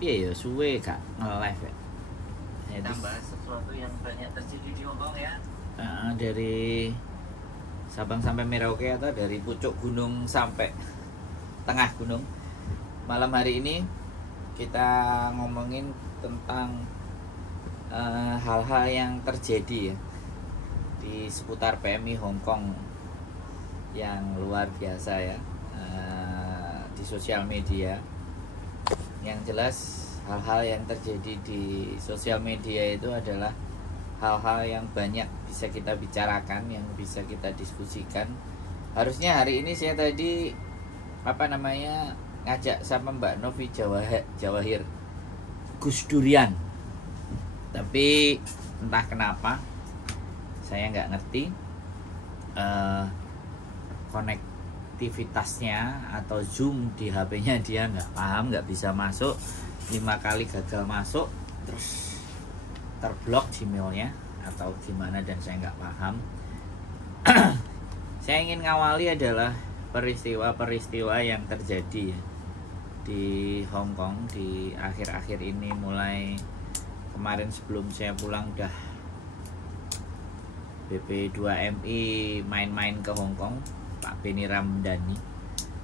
Iya ya, suwe gak nge-live ya. Kita bahas sesuatu yang banyak terjadi di Hongkong ya. Dari Sabang sampai Merauke atau dari pucuk gunung sampai tengah gunung. Malam hari ini kita ngomongin tentang hal-hal yang terjadi ya di seputar PMI Hongkong yang luar biasa ya, di sosial media. Yang jelas hal-hal yang terjadi di sosial media itu adalah hal-hal yang banyak bisa kita bicarakan, yang bisa kita diskusikan. Harusnya hari ini saya tadi ngajak sama Mbak Novi Jawahir Gus Durian, tapi entah kenapa saya nggak ngerti konektivitasnya atau zoom di HP-nya dia nggak paham, nggak bisa masuk. 5 kali gagal masuk, terus terblok Gmailnya atau gimana, dan saya nggak paham. Saya ingin ngawali adalah peristiwa-peristiwa yang terjadi di Hong Kong di akhir-akhir ini. Mulai kemarin sebelum saya pulang dah BP2MI main-main ke Hong Kong, Pak Benny Ramdhani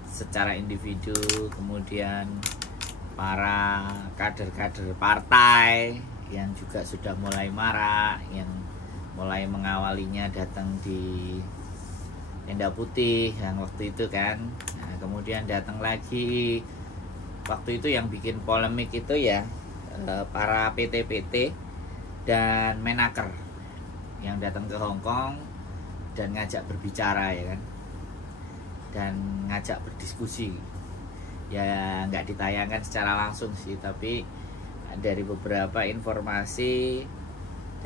secara individu, kemudian para kader-kader partai yang juga sudah mulai marak, yang mulai mengawalinya datang di Tenda Putih yang waktu itu kan. Nah, kemudian datang lagi waktu itu yang bikin polemik itu ya para PT-PT dan Menaker yang datang ke Hong Kong dan ngajak berbicara ya kan, dan ngajak berdiskusi. Ya nggak ditayangkan secara langsung sih, tapi dari beberapa informasi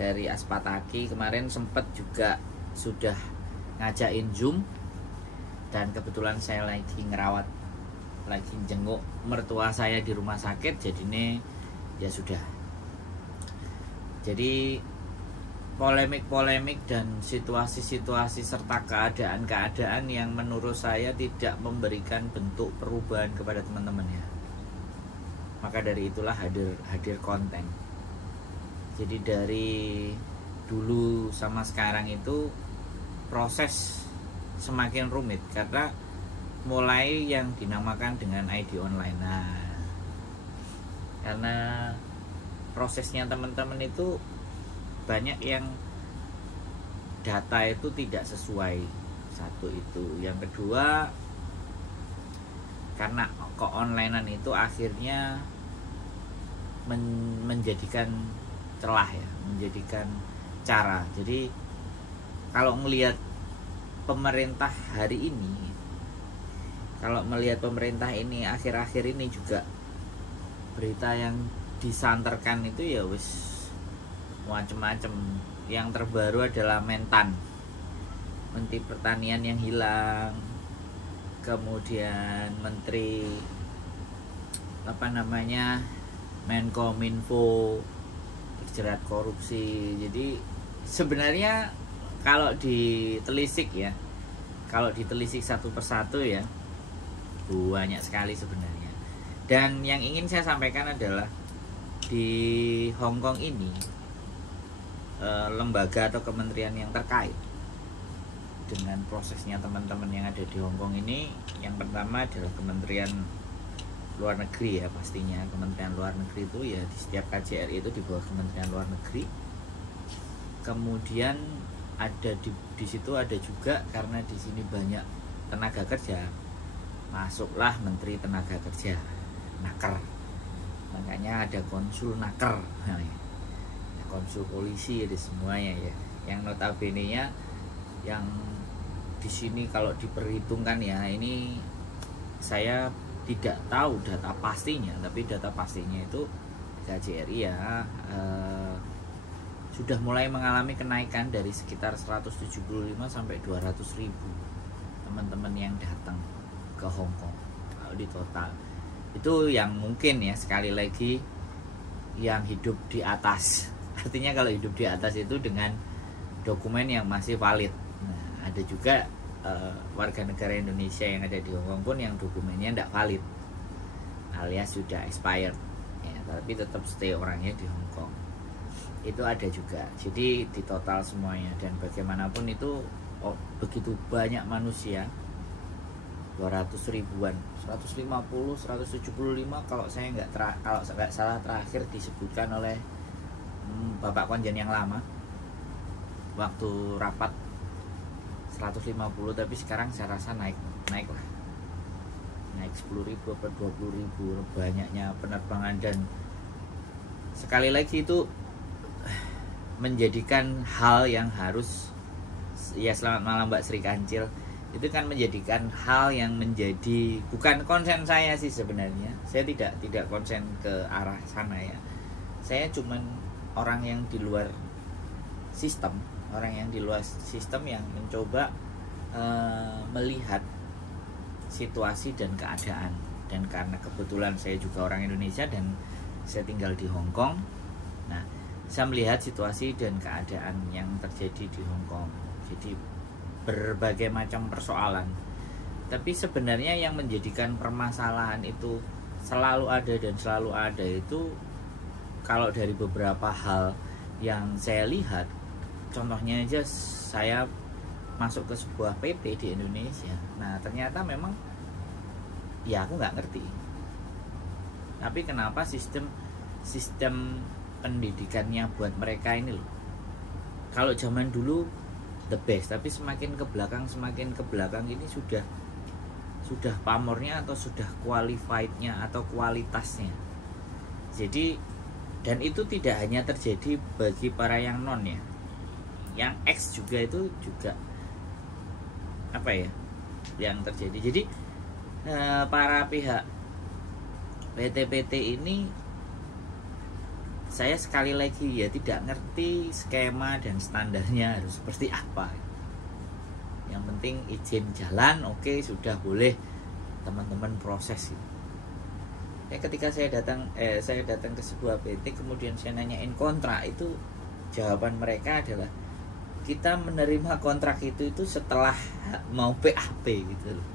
dari Aspataki kemarin sempat juga sudah ngajakin Zoom, dan kebetulan saya lagi ngerawat, lagi jenguk mertua saya di rumah sakit, jadi ini ya sudah. Jadi polemik-polemik dan situasi-situasi serta keadaan-keadaan yang menurut saya tidak memberikan bentuk perubahan kepada teman-teman ya. Maka dari itulah hadir konten. Jadi dari dulu sama sekarang itu proses semakin rumit karena mulai yang dinamakan dengan ID online. Nah, karena prosesnya teman-teman itu banyak yang data itu tidak sesuai. Satu itu. Yang kedua, karena keonlinean itu akhirnya menjadikan celah ya, menjadikan cara. Jadi kalau melihat pemerintah hari ini, kalau melihat pemerintah ini akhir-akhir ini juga berita yang disanterkan itu ya wis macam-macam. Yang terbaru adalah Mentan, Menteri Pertanian yang hilang, kemudian Menteri Menkominfo terjerat korupsi. Jadi sebenarnya kalau ditelisik ya, kalau ditelisik satu persatu ya banyak sekali sebenarnya. Dan yang ingin saya sampaikan adalah di Hong Kong ini lembaga atau kementerian yang terkait dengan prosesnya teman-teman yang ada di Hong Kong ini, yang pertama adalah Kementerian Luar Negeri ya pastinya. Kementerian Luar Negeri itu ya di setiap KJRI itu di bawah Kementerian Luar Negeri. Kemudian ada di situ ada juga, karena di sini banyak tenaga kerja, masuklah Menteri Tenaga Kerja, Naker. Makanya ada konsul Naker, konsul polisi, ada semuanya ya. Yang notabene-nya yang di sini kalau diperhitungkan ya, ini saya tidak tahu data pastinya, tapi data pastinya itu KJRI ya sudah mulai mengalami kenaikan dari sekitar 175 sampai 200 ribu teman-teman yang datang ke Hong Kong. Kalau di total itu yang mungkin ya, sekali lagi, yang hidup di atas. Artinya kalau hidup di atas itu dengan dokumen yang masih valid. Nah, ada juga warga negara Indonesia yang ada di Hong Kong pun yang dokumennya tidak valid, alias sudah expired ya. tapi tetap stay orangnya di Hong Kong. Itu ada juga. Jadi di total semuanya, dan bagaimanapun itu begitu banyak manusia, 200 ribuan, 150, 175 kalau saya nggak salah terakhir disebutkan oleh Bapak Konjen yang lama waktu rapat 150, tapi sekarang saya rasa naik lah, naik 10 ribu atau 20 ribu banyaknya penerbangan. Dan sekali lagi itu menjadikan hal yang harus, ya selamat malam Mbak Sri Kancil, itu kan menjadikan hal yang menjadi bukan konsen saya sih sebenarnya. Saya tidak konsen ke arah sana ya. Saya cuman orang yang di luar sistem, yang mencoba melihat situasi dan keadaan. Dan karena kebetulan saya juga orang Indonesia dan saya tinggal di Hong Kong, nah saya melihat situasi dan keadaan yang terjadi di Hong Kong. Jadi berbagai macam persoalan, tapi sebenarnya yang menjadikan permasalahan itu selalu ada itu kalau dari beberapa hal yang saya lihat. Contohnya aja, saya masuk ke sebuah PT di Indonesia. Nah ternyata memang ya aku nggak ngerti, tapi kenapa sistem pendidikannya buat mereka ini loh, kalau zaman dulu the best, tapi semakin ke belakang ini sudah pamornya atau sudah qualified-nya atau kualitasnya. Jadi, dan itu tidak hanya terjadi bagi para yang non ya, yang X juga itu juga apa ya yang terjadi. Jadi para pihak PT ini, saya sekali lagi ya tidak ngerti skema dan standarnya harus seperti apa. Yang penting izin jalan, oke, sudah boleh teman-teman proses gitu. Ya ketika saya datang ke sebuah PT, kemudian saya nanyain kontrak, itu jawaban mereka adalah kita menerima kontrak itu setelah mau PAP gitu loh.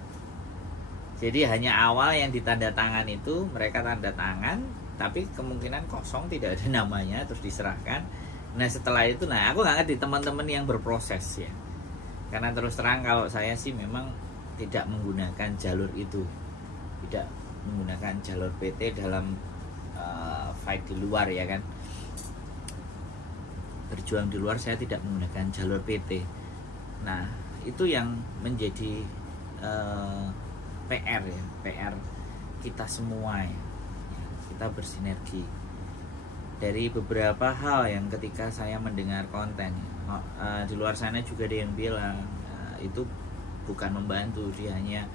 Jadi hanya awal yang ditandatangan itu mereka tanda tangan, tapi kemungkinan kosong, tidak ada namanya, terus diserahkan. Nah setelah itu, aku nggak ngerti teman-teman yang berproses ya, karena terus terang kalau saya sih memang tidak menggunakan jalur itu, tidak menggunakan jalur PT dalam fight di luar ya kan, berjuang di luar. Saya tidak menggunakan jalur PT. Nah itu yang menjadi PR kita semua ya. Kita bersinergi dari beberapa hal yang ketika saya mendengar konten di luar sana juga ada yang bilang itu bukan membantu, dia hanya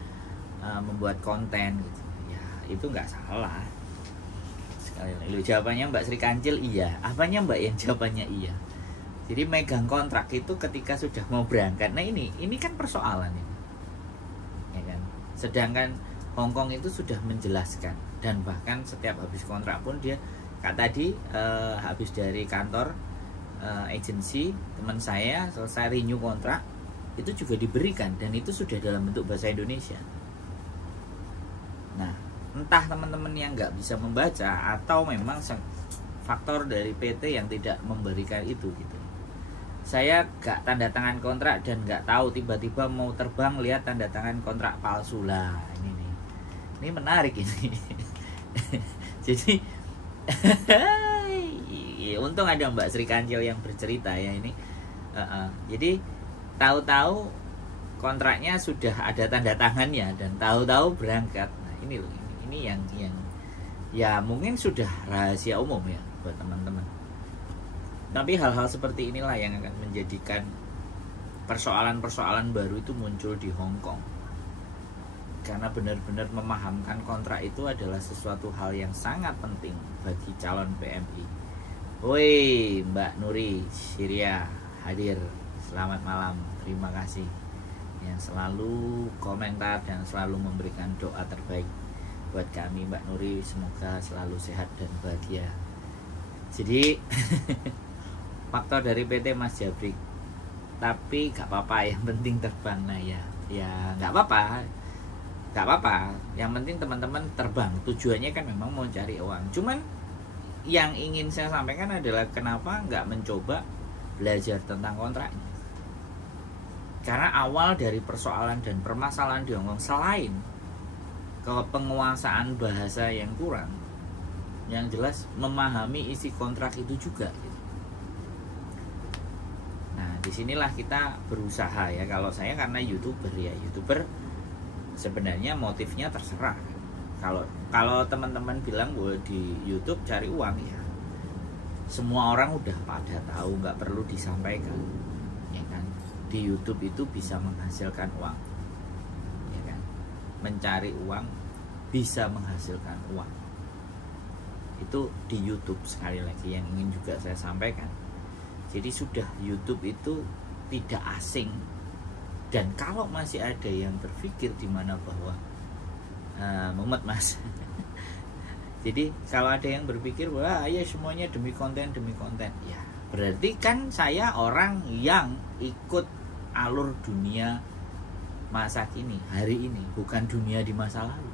membuat konten gitu. Ya itu nggak salah. Sekali lagi jawabannya Mbak Sri Kancil iya, apanya Mbak yang jawabannya iya. Jadi megang kontrak itu ketika sudah mau berangkat. Nah ini kan persoalan ini ya kan. Sedangkan Hong Kong itu sudah menjelaskan, dan bahkan setiap habis kontrak pun dia tadi habis dari kantor agensi teman saya selesai renew kontrak, itu juga diberikan, dan itu sudah dalam bentuk bahasa Indonesia. Nah entah teman-teman yang nggak bisa membaca atau memang faktor dari PT yang tidak memberikan itu gitu. Saya gak tanda tangan kontrak dan gak tahu, tiba-tiba mau terbang lihat tanda tangan kontrak palsu lah. Ini menarik ini. Jadi untung ada Mbak Sri Kancil yang bercerita ya ini. Jadi tahu-tahu kontraknya sudah ada tanda tangannya dan tahu-tahu berangkat. Nah ini yang ya mungkin sudah rahasia umum ya buat teman-teman. Tapi hal-hal seperti inilah yang akan menjadikan persoalan-persoalan baru itu muncul di Hong Kong. Karena benar-benar memahamkan kontrak itu adalah sesuatu hal yang sangat penting bagi calon PMI. Woi Mbak Nuri Syria hadir, selamat malam, terima kasih yang selalu komentar dan selalu memberikan doa terbaik buat kami Mbak Nuri, semoga selalu sehat dan bahagia. Jadi faktor dari PT Mas Jabrik, tapi gak apa-apa, yang penting terbang. Nah ya gak apa-apa, yang penting teman-teman terbang, tujuannya kan memang mau cari uang. Cuman yang ingin saya sampaikan adalah kenapa nggak mencoba belajar tentang kontraknya. Karena awal dari persoalan dan permasalahan di Hongkong selain penguasaan bahasa yang kurang, yang jelas memahami isi kontrak itu juga gitu. Nah, disinilah kita berusaha ya. Kalau saya karena YouTuber sebenarnya motifnya terserah. Kalau teman-teman bilang bahwa di YouTube cari uang, ya semua orang udah pada tahu, nggak perlu disampaikan, ya kan. Di YouTube itu bisa menghasilkan uang, ya kan. Mencari uang bisa menghasilkan uang. Itu di YouTube, sekali lagi yang ingin juga saya sampaikan. Jadi sudah YouTube itu tidak asing. Dan kalau masih ada yang berpikir di mana bahwa Muhammad Mas jadi kalau ada yang berpikir bahwa ya semuanya demi konten, ya berarti kan saya orang yang ikut alur dunia masa kini, hari ini, bukan dunia di masa lalu.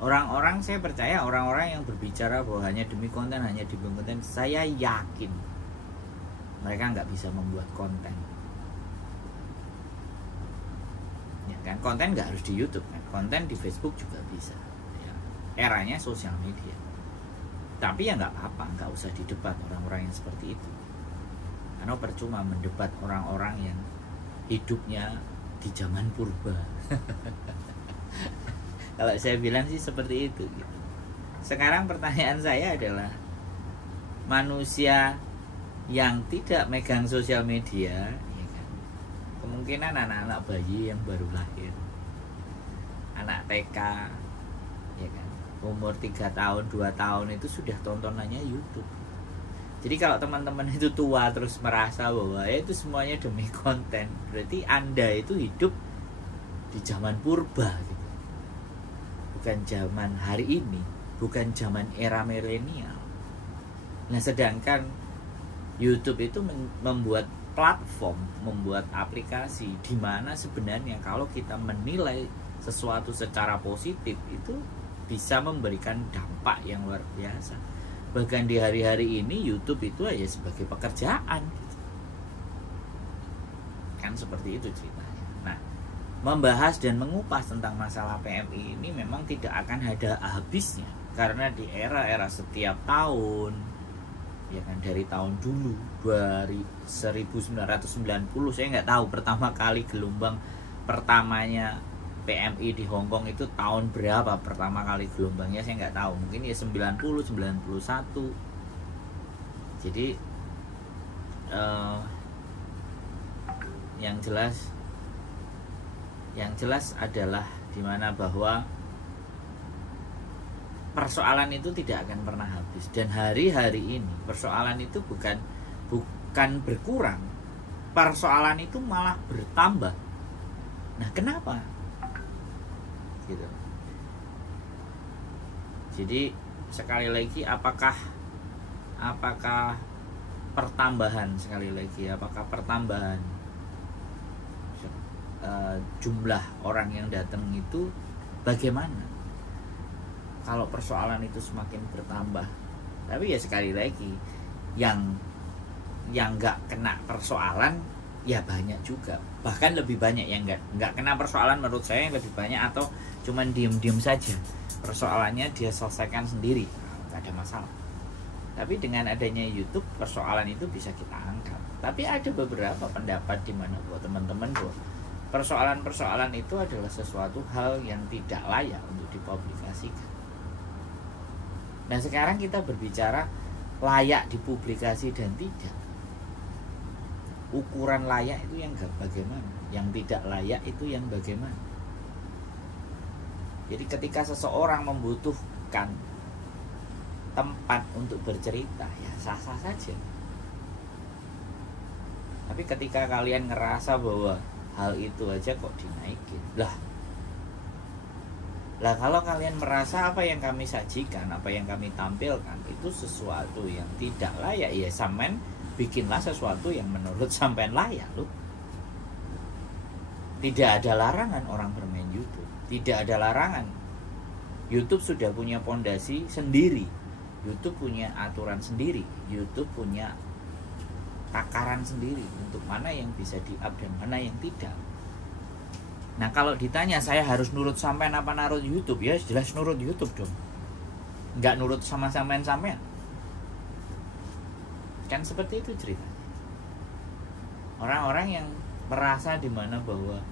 Orang-orang, saya percaya orang-orang yang berbicara bahwa hanya demi konten, saya yakin mereka nggak bisa membuat konten. Ya kan, konten nggak harus di YouTube kan, konten di Facebook juga bisa. Ya, eranya sosial media. Tapi ya nggak apa-apa, nggak usah didebat orang-orang yang seperti itu. Karena percuma mendebat orang-orang yang hidupnya di zaman purba. Kalau saya bilang sih seperti itu gitu. Sekarang pertanyaan saya adalah, manusia yang tidak megang sosial media, ya kan, kemungkinan anak-anak bayi yang baru lahir, anak TK, ya kan, umur 3 tahun, 2 tahun itu sudah tontonannya YouTube. Jadi kalau teman-teman itu tua terus merasa bahwa ya itu semuanya demi konten, berarti Anda itu hidup di zaman purba gitu. Bukan zaman hari ini, bukan zaman era milenial. Nah, sedangkan YouTube itu membuat platform, membuat aplikasi di mana sebenarnya kalau kita menilai sesuatu secara positif itu bisa memberikan dampak yang luar biasa. Bahkan di hari-hari ini YouTube itu aja sebagai pekerjaan gitu. Kan seperti itu ceritanya. Nah, membahas dan mengupas tentang masalah PMI ini memang tidak akan ada habisnya, karena di era-era setiap tahun, ya kan, dari tahun dulu dari 1990, saya nggak tahu pertama kali gelombang pertamanya PMI di Hongkong itu tahun berapa pertama kali gelombangnya, saya nggak tahu, mungkin ya 90, 91. Jadi yang jelas adalah dimana bahwa persoalan itu tidak akan pernah habis, dan hari-hari ini persoalan itu bukan berkurang, persoalan itu malah bertambah. Nah, kenapa? Gitu. Jadi sekali lagi, apakah pertambahan, sekali lagi, apakah pertambahan jumlah orang yang datang itu bagaimana kalau persoalan itu semakin bertambah? Tapi ya sekali lagi, yang nggak kena persoalan ya banyak juga, bahkan lebih banyak yang nggak kena persoalan menurut saya yang lebih banyak, atau cuman diem saja persoalannya dia selesaikan sendiri, nggak ada masalah. Tapi dengan adanya YouTube, persoalan itu bisa kita angkat. Tapi ada beberapa pendapat di mana buat teman-teman bahwa persoalan-persoalan itu adalah sesuatu hal yang tidak layak untuk dipublikasikan. Nah, sekarang kita berbicara layak dipublikasi dan tidak. Ukuran layak itu yang bagaimana? Yang tidak layak itu yang bagaimana? Jadi ketika seseorang membutuhkan tempat untuk bercerita, ya sah-sah saja. Tapi ketika kalian ngerasa bahwa hal itu aja kok dinaikin, lah kalau kalian merasa apa yang kami sajikan, apa yang kami tampilkan itu sesuatu yang tidak layak, ya sampean bikinlah sesuatu yang menurut sampean layak loh. Tidak ada larangan orang bermain YouTube, tidak ada larangan. YouTube sudah punya fondasi sendiri, YouTube punya aturan sendiri, YouTube punya takaran sendiri untuk mana yang bisa di-up dan mana yang tidak. Nah kalau ditanya saya harus nurut sampean apa narut YouTube, ya jelas nurut YouTube dong. Nggak nurut sama sampean kan seperti itu ceritanya. Orang-orang yang merasa dimana bahwa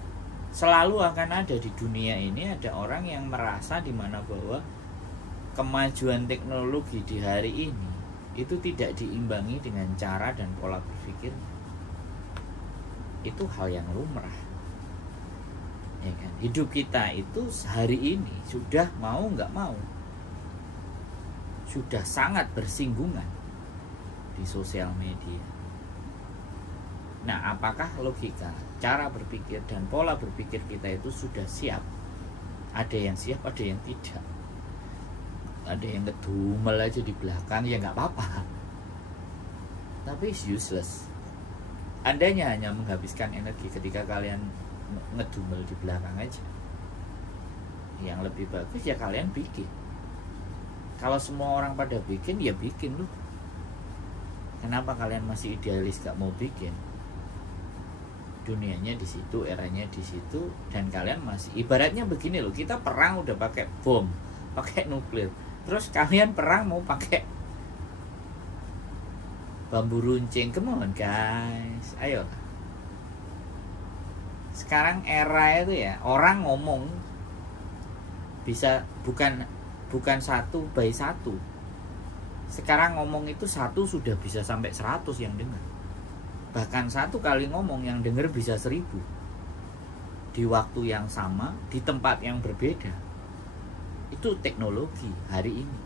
selalu akan ada di dunia ini ada orang yang merasa dimana bahwa kemajuan teknologi di hari ini itu tidak diimbangi dengan cara dan pola berpikir. Itu hal yang lumrah, ya kan? Hidup kita itu hari ini sudah mau nggak mau sudah sangat bersinggungan di sosial media. Nah, apakah logika, cara berpikir dan pola berpikir kita itu sudah siap? Ada yang siap, ada yang tidak. Ada yang ngedumel aja di belakang, ya nggak apa-apa. Tapi it's useless. Andanya hanya menghabiskan energi ketika kalian ngedumel di belakang aja. Yang lebih bagus ya kalian bikin. Kalau semua orang pada bikin, ya bikin loh. Kenapa kalian masih idealis gak mau bikin? Dunianya di situ, eranya di situ, dan kalian masih ibaratnya begini loh. Kita perang udah pakai bom, pakai nuklir. Terus kalian perang mau pakai bambu runcing. Come on guys, ayo. Sekarang era itu ya orang ngomong bisa bukan 1 by 1. Sekarang ngomong itu 1 sudah bisa sampai 100 yang dengar. Bahkan 1 kali ngomong yang dengar bisa 1000 di waktu yang sama, di tempat yang berbeda. Itu teknologi hari ini.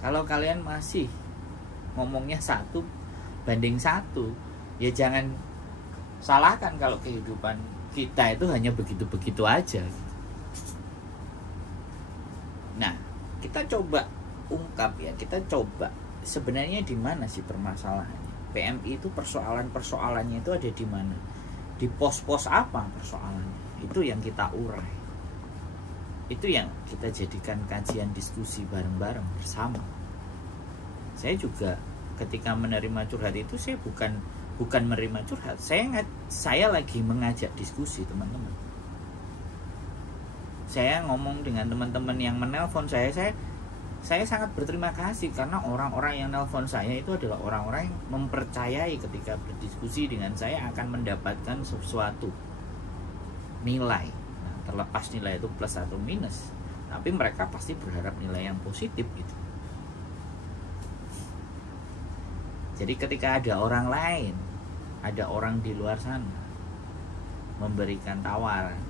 Kalau kalian masih ngomongnya 1 banding 1, ya jangan salahkan kalau kehidupan kita itu hanya begitu-begitu aja. Nah, kita coba ungkap ya, kita coba sebenarnya di mana sih permasalahannya. PMI itu persoalannya itu ada di mana? Di pos-pos apa persoalannya? Itu yang kita urai. Itu yang kita jadikan kajian diskusi bareng-bareng bersama. Saya juga ketika menerima curhat itu saya bukan menerima curhat. Saya lagi mengajak diskusi teman-teman. Saya ngomong dengan teman-teman yang menelpon saya sangat berterima kasih karena orang-orang yang nelpon saya itu adalah orang-orang yang mempercayai ketika berdiskusi dengan saya akan mendapatkan sesuatu nilai. Nah, terlepas nilai itu plus atau minus, tapi mereka pasti berharap nilai yang positif gitu. Jadi ketika ada orang lain, ada orang di luar sana memberikan tawaran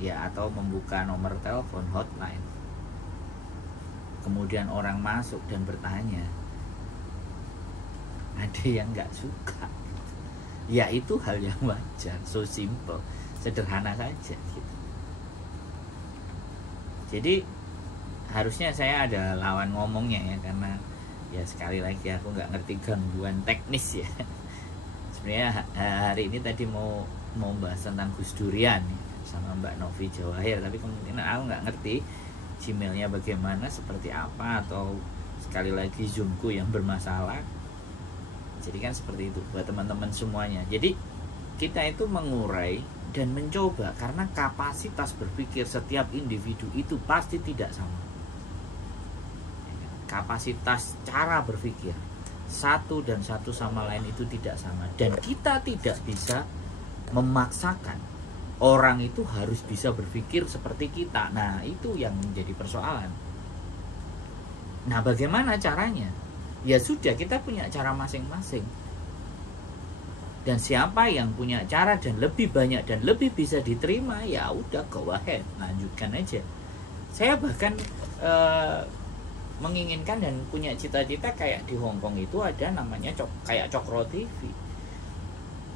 ya atau membuka nomor telepon hotline, kemudian orang masuk dan bertanya, ada yang nggak suka, ya itu hal yang wajar, so simple, sederhana saja gitu. Jadi harusnya saya ada lawan ngomongnya ya, karena ya sekali lagi aku nggak ngerti gangguan teknis ya. Sebenarnya hari ini tadi mau bahas tentang Gus Durian ya, sama Mbak Novi Jawahir, tapi kemungkinan aku nggak ngerti Gmailnya bagaimana, seperti apa, atau sekali lagi Zoomku yang bermasalah. Jadi kan seperti itu buat teman-teman semuanya. Jadi kita itu mengurai dan mencoba, karena kapasitas berpikir setiap individu itu pasti tidak sama. Kapasitas cara berpikir satu dan satu sama lain itu tidak sama, dan kita tidak bisa memaksakan orang itu harus bisa berpikir seperti kita. Nah, itu yang menjadi persoalan. Nah, bagaimana caranya? Ya sudah, kita punya cara masing-masing. Dan siapa yang punya cara dan lebih banyak dan lebih bisa diterima, ya udah go ahead, lanjutkan aja. Saya bahkan menginginkan dan punya cita-cita kayak di Hong Kong itu ada namanya kayak Cokro TV.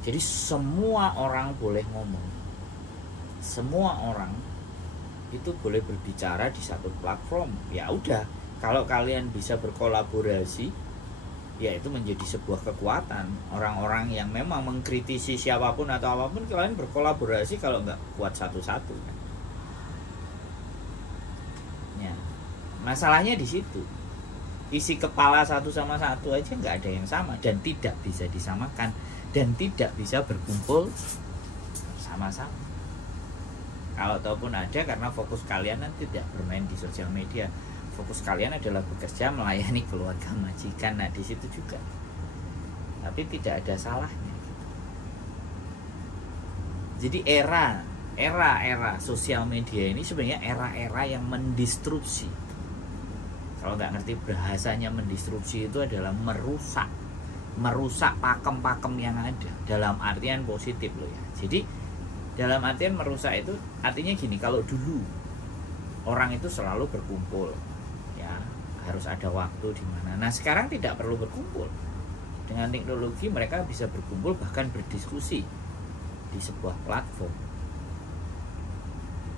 Jadi semua orang boleh ngomong, semua orang itu boleh berbicara di satu platform. Ya udah, kalau kalian bisa berkolaborasi, ya itu menjadi sebuah kekuatan. Orang-orang yang memang mengkritisi siapapun atau apapun, kalian berkolaborasi, kalau nggak kuat satu-satu. Ya, masalahnya di situ. isi kepala satu sama satu aja nggak ada yang sama dan tidak bisa disamakan dan tidak bisa berkumpul sama-sama. Kalau ataupun ada, karena fokus kalian kan tidak bermain di sosial media, fokus kalian adalah bekerja melayani keluarga majikan. Nah di situ juga, tapi tidak ada salahnya. Jadi era sosial media ini sebenarnya era yang mendistrupsi. Kalau nggak ngerti bahasanya, mendistrupsi itu adalah merusak pakem-pakem yang ada, dalam artian positif loh ya. Jadi dalam artian merusak itu artinya gini, kalau dulu orang itu selalu berkumpul ya, harus ada waktu di mana. Nah sekarang tidak perlu berkumpul. Dengan teknologi mereka bisa berkumpul, bahkan berdiskusi di sebuah platform.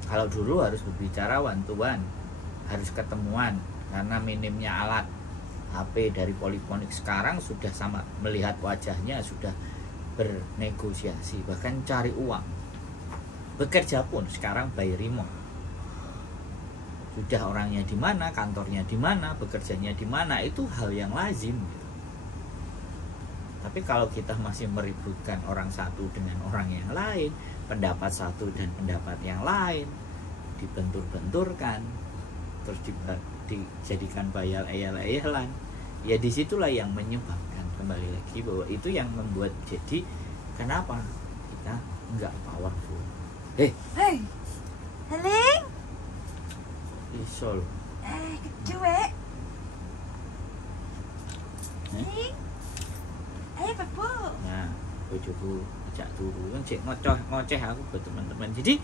Kalau dulu harus berbicara one to one, harus ketemuan karena minimnya alat HP dari Poliponik. Sekarang sudah sama, melihat wajahnya sudah bernegosiasi, bahkan cari uang. Bekerja pun sekarang by remote. Sudah orangnya di mana, kantornya di mana, bekerjanya di mana, itu hal yang lazim. Tapi kalau kita masih meributkan orang satu dengan orang yang lain, pendapat satu dan pendapat yang lain, dibentur-benturkan, terus dijadikan bayal-ayalan, ya disitulah yang menyebabkan, kembali lagi, bahwa itu yang membuat jadi kenapa kita nggak powerful. Hei Heling isol kecuek Heling Bebo. Nah bojoku ajak turu kan cek ngoceh aku buat teman-teman. Jadi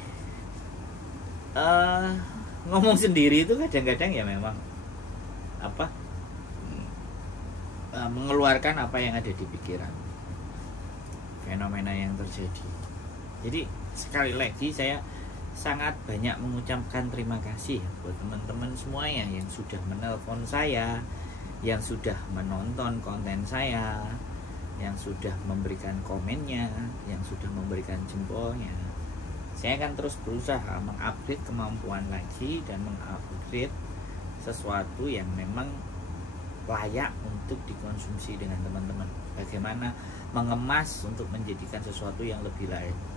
ngomong sendiri itu kadang-kadang ya memang mengeluarkan apa yang ada di pikiran, fenomena yang terjadi. Jadi sekali lagi saya sangat banyak mengucapkan terima kasih buat teman-teman semuanya yang sudah menelpon saya, yang sudah menonton konten saya, yang sudah memberikan komennya, yang sudah memberikan jempolnya. Saya akan terus berusaha mengupgrade kemampuan lagi dan mengupgrade sesuatu yang memang layak untuk dikonsumsi dengan teman-teman. Bagaimana mengemas untuk menjadikan sesuatu yang lebih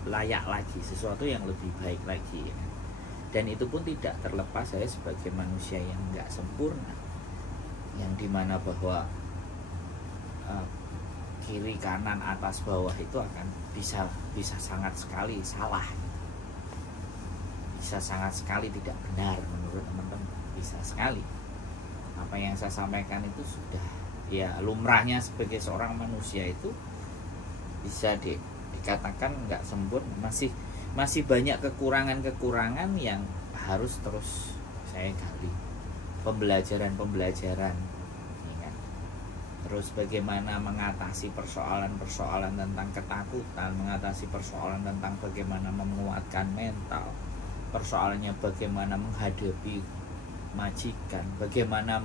layak lagi, sesuatu yang lebih baik lagi ya. Dan itu pun tidak terlepas saya sebagai manusia yang nggak sempurna, yang dimana bahwa kiri kanan atas bawah itu akan bisa sangat sekali salah, bisa sangat sekali tidak benar menurut teman-teman, bisa sekali. Apa yang saya sampaikan itu sudah ya lumrahnya sebagai seorang manusia, itu bisa dikatakan nggak sempurna, masih banyak kekurangan yang harus terus saya gali, pembelajaran ya kan? Terus bagaimana mengatasi persoalan tentang ketakutan, mengatasi persoalan tentang bagaimana menguatkan mental, persoalannya bagaimana menghadapi majikan, bagaimana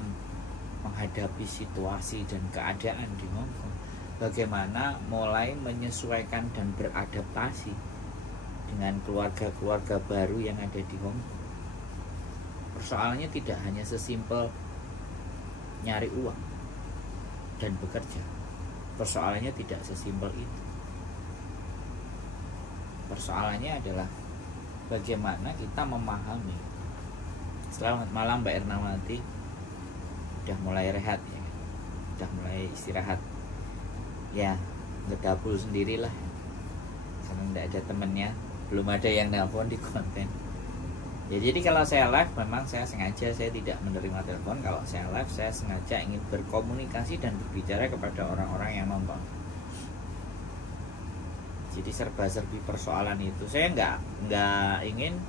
menghadapi situasi dan keadaan di Hongkong, bagaimana mulai menyesuaikan dan beradaptasi dengan keluarga-keluarga baru yang ada di Hongkong. Persoalannya tidak hanya sesimpel nyari uang dan bekerja. Persoalannya tidak sesimpel itu. Persoalannya adalah bagaimana kita memahami. Selamat malam Mbak Ernawati. Udah mulai rehat ya, udah mulai istirahat ya, ngedabul sendirilah karena tidak ada temennya, belum ada yang nelpon di konten ya. Jadi kalau saya live memang saya sengaja, saya tidak menerima telepon. Kalau saya live saya sengaja ingin berkomunikasi dan berbicara kepada orang-orang yang nonton. Jadi serba-serbi persoalan itu saya nggak ingin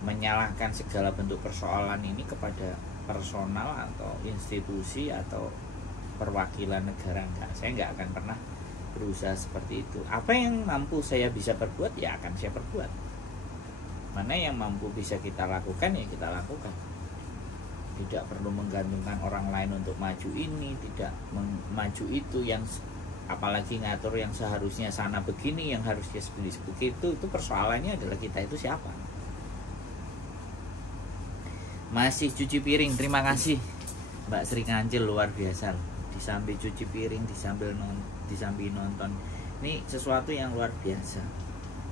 menyalahkan segala bentuk persoalan ini kepada personal atau institusi atau perwakilan negara. Enggak, saya nggak akan pernah berusaha seperti itu. Apa yang mampu saya bisa perbuat ya akan saya perbuat. Mana yang mampu bisa kita lakukan ya kita lakukan. Tidak perlu menggantungkan orang lain untuk maju ini, tidak maju itu, yang apalagi ngatur yang seharusnya sana begini, yang harusnya begitu. Itu persoalannya adalah kita itu siapa. Masih cuci piring, terima kasih. Mbak Sri Kancil luar biasa loh. Disambil cuci piring, disambil nonton. Ini sesuatu yang luar biasa.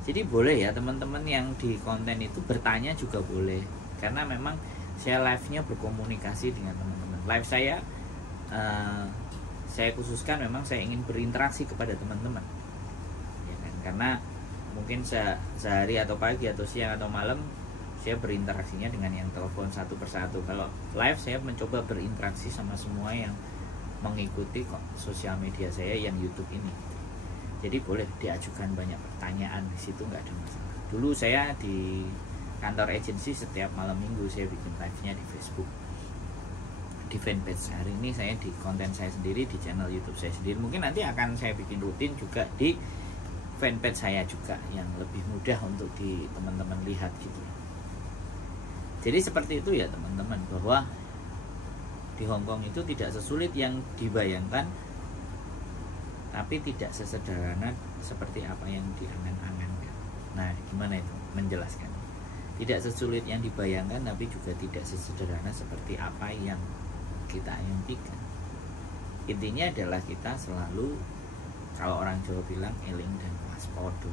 Jadi boleh ya teman-teman yang di konten itu bertanya juga boleh. Karena memang saya live-nya berkomunikasi dengan teman-teman. Live saya khususkan memang saya ingin berinteraksi kepada teman-teman. Ya kan? Karena mungkin sehari atau pagi atau siang atau malam saya berinteraksinya dengan yang telepon satu persatu. Kalau live saya mencoba berinteraksi sama semua yang mengikuti kok sosial media saya yang YouTube ini. Jadi boleh diajukan banyak pertanyaan di situ, nggak ada masalah. Dulu saya di kantor agensi setiap malam minggu saya bikin live-nya di Facebook, di fanpage. Hari ini saya di konten saya sendiri di channel YouTube saya sendiri. Mungkin nanti akan saya bikin rutin juga di fanpage saya juga yang lebih mudah untuk di teman-teman lihat gitu. Jadi seperti itu ya teman-teman, bahwa di Hongkong itu tidak sesulit yang dibayangkan, tapi tidak sesederhana seperti apa yang diangan-angankan. Nah, gimana itu menjelaskan? Tidak sesulit yang dibayangkan, tapi juga tidak sesederhana seperti apa yang kita impikan. Intinya adalah kita selalu, kalau orang Jawa bilang, eling dan waspada.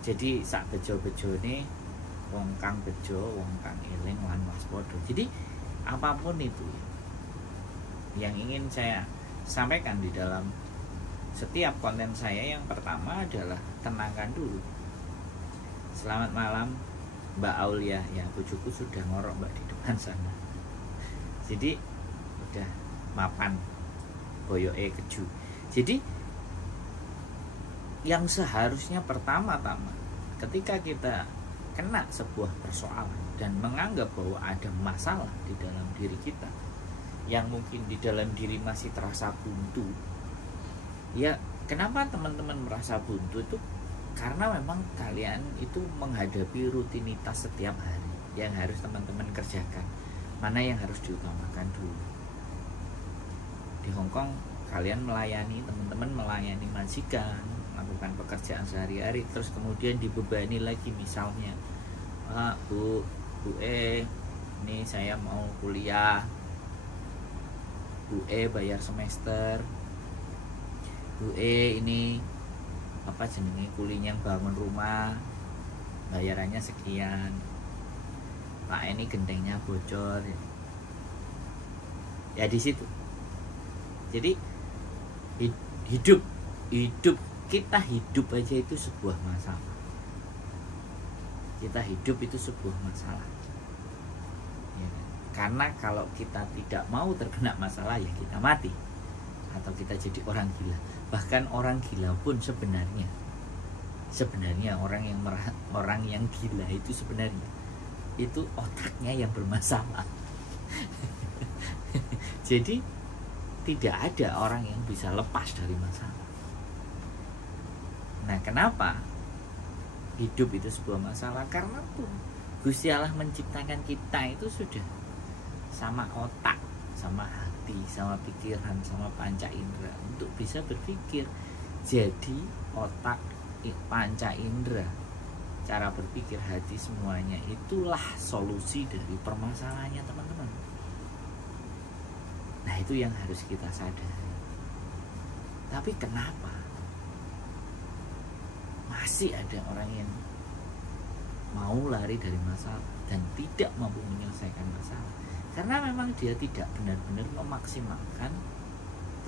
Jadi sak bejo-bejone wong kang bejo, wong kang eling lan waspada. Jadi apapun itu yang ingin saya sampaikan di dalam setiap konten saya, yang pertama adalah tenangkan dulu. Selamat malam Mbak Aulia, ya bojoku sudah ngorok Mbak di depan sana. Jadi udah mapan boyoke keju. Jadi yang seharusnya pertama-tama ketika kita kena sebuah persoalan dan menganggap bahwa ada masalah di dalam diri kita yang mungkin di dalam diri masih terasa buntu, ya kenapa teman-teman merasa buntu itu? Karena memang kalian itu menghadapi rutinitas setiap hari yang harus teman-teman kerjakan. Mana yang harus diutamakan dulu? Di Hongkong kalian melayani, teman-teman melayani majikan, melakukan pekerjaan sehari-hari, terus kemudian dibebani lagi, misalnya Bu ini saya mau kuliah, Bu bayar semester, Bu ini apa jenenge kulinya bangun rumah, bayarannya sekian, Pak ini gentengnya bocor, ya di situ. Jadi hidup kita hidup aja itu sebuah masalah. Kita hidup itu sebuah masalah. Ya, karena kalau kita tidak mau terkena masalah, ya kita mati atau kita jadi orang gila. Bahkan orang gila pun sebenarnya orang yang gila itu sebenarnya itu otaknya yang bermasalah. Jadi tidak ada orang yang bisa lepas dari masalah. Nah, kenapa hidup itu sebuah masalah? Karena tuh Gusti Allah menciptakan kita itu sudah sama otak, sama hati, sama pikiran, sama panca indera untuk bisa berpikir. Jadi otak, panca indera, cara berpikir, hati, semuanya itulah solusi dari permasalahannya teman-teman. Nah, itu yang harus kita sadari. Tapi kenapa masih ada orang yang mau lari dari masalah dan tidak mampu menyelesaikan masalah? Karena memang dia tidak benar-benar memaksimalkan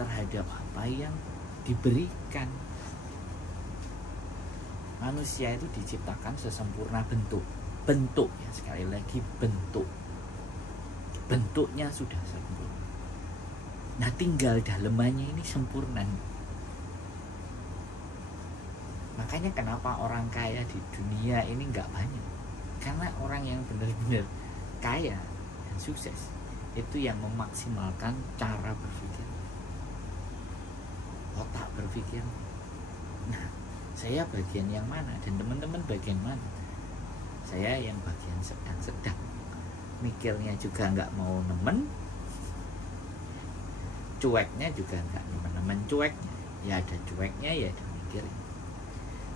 terhadap apa yang diberikan. Manusia itu diciptakan sesempurna bentuk ya, sekali lagi bentuknya sudah sempurna. Nah, tinggal dalemannya ini sempurna. Makanya kenapa orang kaya di dunia ini nggak banyak? Karena orang yang benar-benar kaya dan sukses itu yang memaksimalkan cara berpikir, otak berpikir. Nah, saya bagian yang mana dan teman-teman bagian mana? Saya yang bagian sedang-sedang, mikirnya juga nggak mau nemen, cueknya juga nggak nemen-nemen cueknya. Ya ada cueknya, ya ada mikirnya.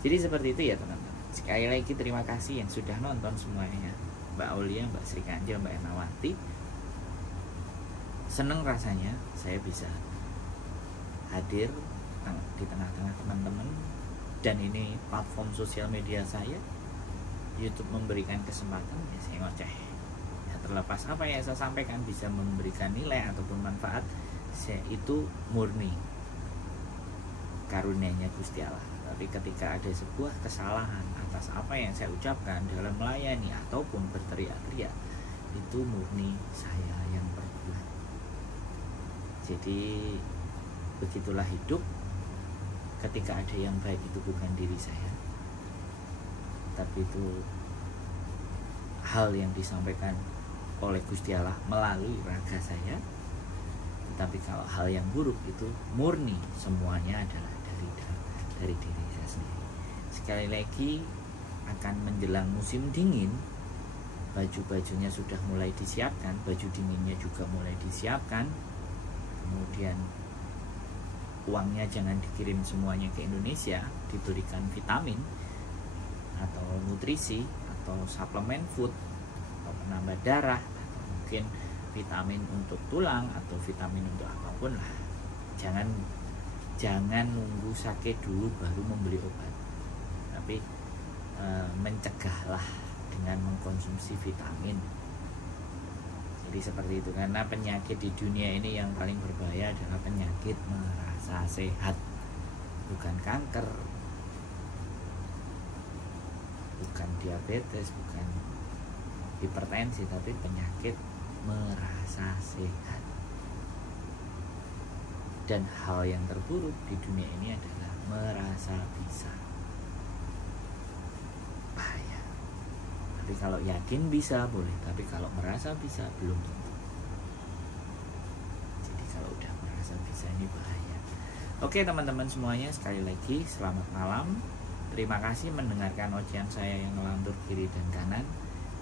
Jadi seperti itu ya teman-teman. Sekali lagi terima kasih yang sudah nonton semuanya, Mbak Aulia, Mbak Sri Kancil, Mbak Ernawati. seneng rasanya saya bisa hadir di tengah-tengah teman-teman, dan ini platform sosial media saya. YouTube memberikan kesempatan, ya saya ngoceh. Ya, terlepas apa yang saya sampaikan bisa memberikan nilai ataupun manfaat, saya itu murni karunia-Nya Gusti Allah. Tapi ketika ada sebuah kesalahan atas apa yang saya ucapkan dalam melayani ataupun berteriak-teriak, itu murni saya yang berbuat. Jadi begitulah hidup. Ketika ada yang baik itu bukan diri saya, tapi itu hal yang disampaikan oleh Gusti Allah melalui raga saya. Tetapi kalau hal yang buruk itu murni semuanya adalah dari diri saya sendiri. Sekali lagi, akan menjelang musim dingin, baju-bajunya sudah mulai disiapkan, baju dinginnya juga mulai disiapkan. Kemudian uangnya jangan dikirim semuanya ke Indonesia, diberikan vitamin atau nutrisi atau suplemen food atau penambah darah, atau mungkin vitamin untuk tulang atau vitamin untuk apapun lah. Jangan nunggu sakit dulu baru membeli obat, tapi mencegahlah dengan mengkonsumsi vitamin. Jadi seperti itu, karena penyakit di dunia ini yang paling berbahaya adalah penyakit merasa sehat, bukan kanker, bukan diabetes, bukan hipertensi, tapi penyakit merasa sehat. Dan hal yang terburuk di dunia ini adalah merasa bisa. Bahaya. Tapi kalau yakin bisa boleh, tapi kalau merasa bisa belum tentu. Jadi kalau udah merasa bisa ini bahaya. Oke teman-teman semuanya, sekali lagi selamat malam. Terima kasih mendengarkan ocehan saya yang ngelantur kiri dan kanan.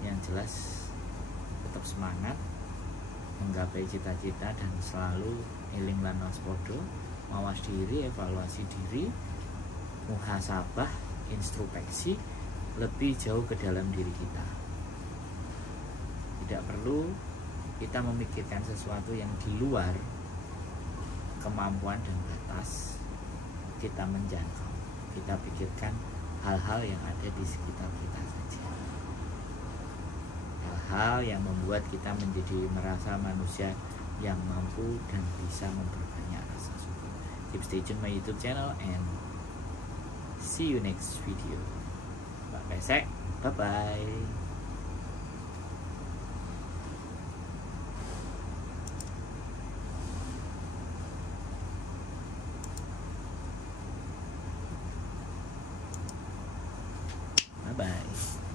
Yang jelas tetap semangat menggapai cita-cita dan selalu eling lan waspada, mawas diri, evaluasi diri, muhasabah, introspeksi lebih jauh ke dalam diri kita. Tidak perlu kita memikirkan sesuatu yang di luar kemampuan dan batas kita menjangkau. Kita pikirkan hal-hal yang ada di sekitar kita saja. Hal yang membuat kita menjadi merasa manusia yang mampu dan bisa memperbanyak rasa syukur. Keep stay tune my YouTube channel and see you next video. Mbak Pesek, bye bye. Bye bye.